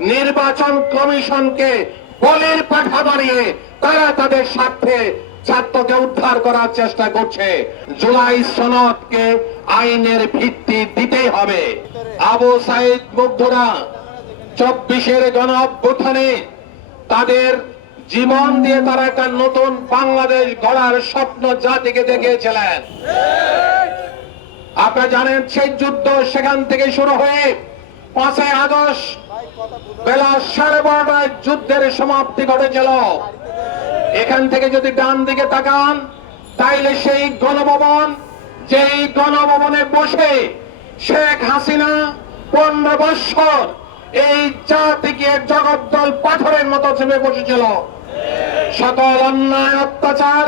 নির্বাচন কমিশনকে বলির পাঠা বানিয়ে তারা তাদের স্বার্থে ছাত্রকে উদ্ধার করার চেষ্টা করছে। জুলাই সনদকে আইনের ভিত্তি দিতেই হবে। আবু সাইদ মুগ্ধরা চব্বিশের গণ অভ্যুত্থানে তাদের জীবন দিয়ে তারা একটা নতুন বাংলাদেশ গড়ার স্বপ্ন জাতিকে দেখিয়েছিলেন। আপনারা জানেন সেই যুদ্ধ সেখান থেকে শুরু হয়ে পাঁচই আগস্ট বেলা সাড়ে বারোটায় যুদ্ধের সমাপ্তি ঘটেছিল। এখান থেকে যদি ডান দিকে তাকান, তাইলে সেই গণভবন, যেই গণভবনে বসে শেখ হাসিনা পনেরো বৎসর এই জাতিকে জগদ্দল পাথরের মতো চেপে বসেছিল। সকল অন্যায়, অত্যাচার,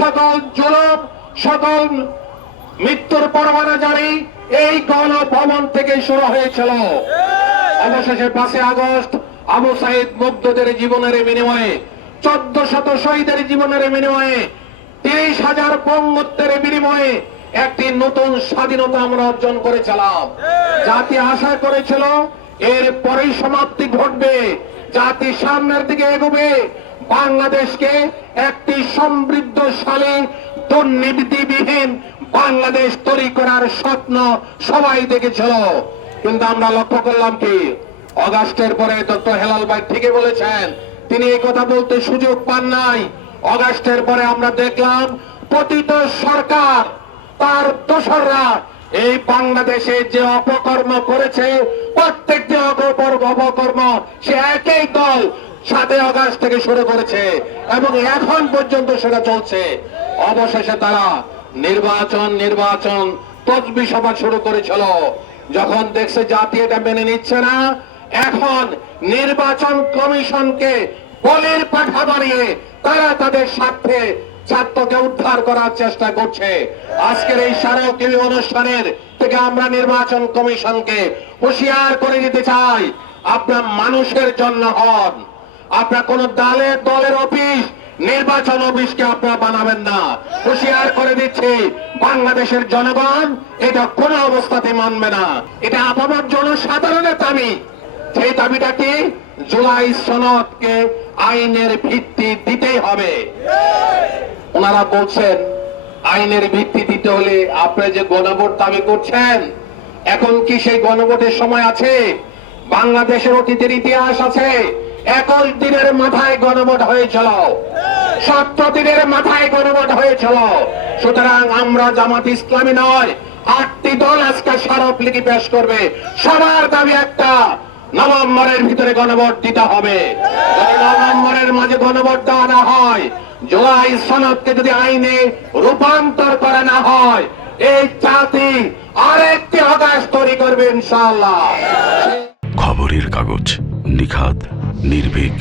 সকল জুলুম, সকল মৃত্যুর পরমাণু জারি এই গণভবন থেকে শুরু হয়েছিল। অবশেষে পাঁচই আগস্ট আবু সাইদ মুগ্ধদের জীবনের বিনিময়ে চোদ্দ শত শহীদের জীবনের বিনিময়ে তিরিশ হাজার পঙ্গত্বের বিনিময়ে একটি নতুন স্বাধীনতা আমরা অর্জন করেছিলাম। জাতি আশা করেছিল এর পরেই সমাপ্তি ঘটবে। জাতি সামনের দিকে এগোবে। বাংলাদেশকে একটি সমৃদ্ধশালী দুর্নীতিবিহীন বাংলাদেশ তৈরি করার স্বপ্ন সবাই দেখেছিল। কিন্তু আমরা লক্ষ্য করলাম কি? অগাস্টের পরে ডক্টর হেলাল ভাই ঠিকই বলেছেন, তিনি এই কথা বলতে সুযোগ পান নাই। অগাস্টের পরে আমরা দেখলাম, পতিত সরকার, তার দোসররা এই বাংলাদেশে যে অপকর্ম করেছে প্রত্যেকটি অপকর্ম অপকর্ম, সে একই দল সাতই অগাস্ট থেকে শুরু করেছে এবং এখন পর্যন্ত সেটা চলছে। অবশেষে তারা নির্বাচন নির্বাচন তসবি সভা শুরু করেছিল। যখন দেখছে জাতি এটা মেনে নিচ্ছে না, এখন নির্বাচন কমিশনকে বলির পাঠা বানিয়ে তারা তাদের স্বার্থে ছাত্রকে উদ্ধার করার চেষ্টা করছে। আজকের এই স্মারকীয় অনুষ্ঠানের থেকে আমরা নির্বাচন কমিশনকে হুঁশিয়ার করে দিতে চাই। আপনার মানুষের জন্য হন। আপনার কোন দলের দলের অফিস নির্বাচন অফিসকে আপনারা বানাবেন না। হুঁশিয়ার করে দিচ্ছি, বাংলাদেশের জনগণ এটা কোনো অবস্থাতে মানবে না। এটা আপনার জনসাধারণের দাবি। সেই দাবিটা কি? জুলাই সনদকে আইনের ভিত্তি দিতেই হবে। ওনারা বলছেন, আইনের ভিত্তি দিতে হলে আপনি যে গণভোট দাবি করছেন, এখন কি সেই গণভোটের সময় আছে? বাংলাদেশের অতীতের ইতিহাস আছে। একুশ দিনের মাথায় গণভোট হয়েছিল সতেরো দিনের মাথায় গণভোট হয়েছিল। সুতরাং আমরা জামাত ইসলামী নয়, আটটি দল আজকে স্মারকলিপি পেশ করবে। সবার দাবি একটা, নভেম্বরের ভিতরে গণভোট দিতে হবে। নভেম্বরের মাঝে গণভোট দেওয়া না হয়, জুলাই সনদকে যদি আইনে রূপান্তর করা না হয়, এই জাতি আরেকটি হতাশ তৈরি করবে ইনশাআল্লাহ। খবরের কাগজ নিখাত নির্ভীক,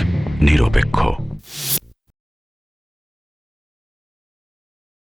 নিরপেক্ষ।